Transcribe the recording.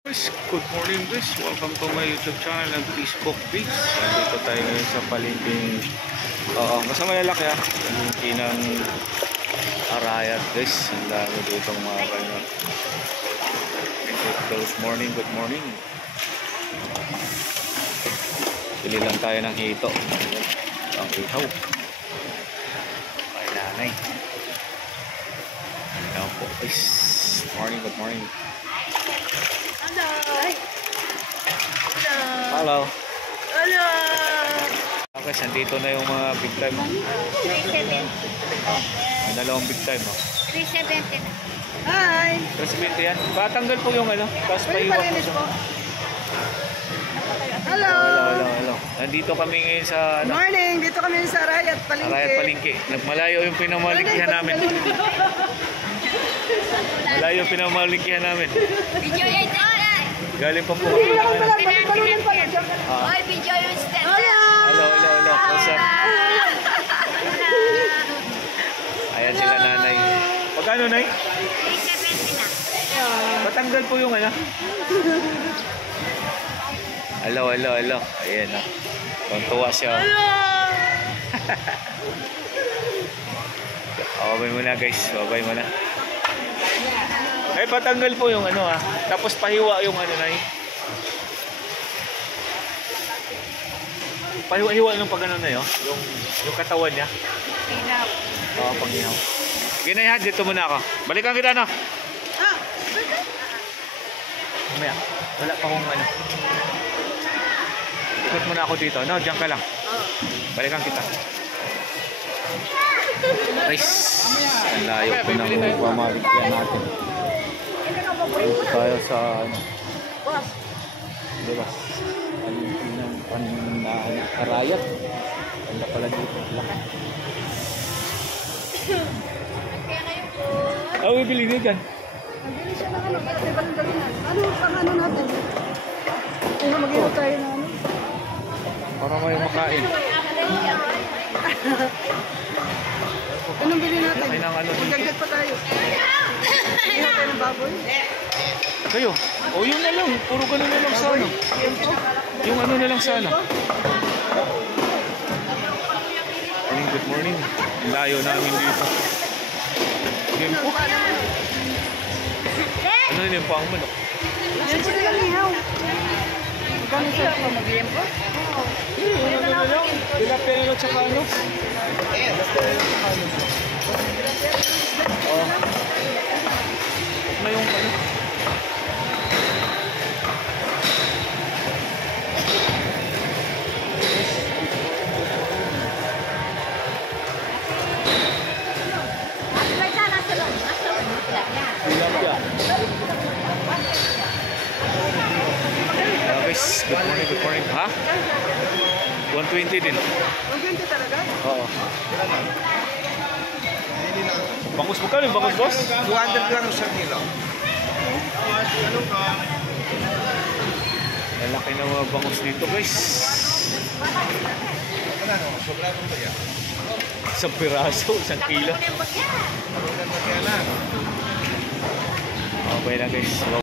Good morning guys, welcome to my YouTube channel and Facebook page. Dito tayo ngayon sa palengking basta malalaki palengke ng Arayat guys. Ang dami dito mga ganyan. Good morning, good morning. Pili lang tayo ng hito. Ang ihaw ay nanay. Ayan po guys. Good morning. Hello. Hello. Okay, sandito na yung mga big time. 370. Dalawang big time. 370 na. Hi. 370 yan. Patanggal po yung ano. Tapos may iwan po siya. Hello. Hello. Nandito kami ngayon sa ano? Morning. Dito kami sa Arayat Palengke. Arayat Palengke. Nagmalayo yung pinamalikihan namin. Malayo yung pinamalikihan namin. Video yung stand. Galing pa po. Oy, video yung stand. Hello. What's up? Ayan sila nanay. Pagkano, nay? 370 na. Patanggal po yung ano. Hello. Ayan na. Tuntua siya. Babay mo na guys. Babay mo na. Ay, patanggal po yung ano Tapos pahiwa yung ano na Pahiwa-hiwa yung pag ano na yun. Yung katawan niya. Pinaw. Oo, panghihaw. Ginayahan, dito muna ako. Balikan kita na. Mamaya, wala pa akong ano. Ikot muna ako dito. No, diyan ka lang. Balikan kita. Guys, ang layo po ng pamaligyan natin. Dito tayo sa ano. Diba? Arayat. Wala pala dito. Bibili niyo dyan. Nabili siya ng ano. Ba't may balong-galingan? Ano pang ano natin? Ano mag-iwa tayo na ano? Para may makain. Anong bili natin? Ay, ng ano, Magdagdag pa tayo. Hindi tayo ng baboy. Kayo? O yun na lang. Puro ganun na lang sa ano. Yung ano na lang sana. Good morning. Layo namin dito. Yan po. Ano yun po ang manok? Yan sila lang ihaw. Magkano sa ito? Mag-iim po? Ano na lang? Pilapelo tsaka ano? Na yung ano? Guys, good morning. Ha? 120 din. 120 talaga? Oo. Bangus mo ka rin, bangus boss? 200 lang sa kilo. Lalaki na mga bangus dito guys. Isang piraso, 1 kilo. Okay lang guys.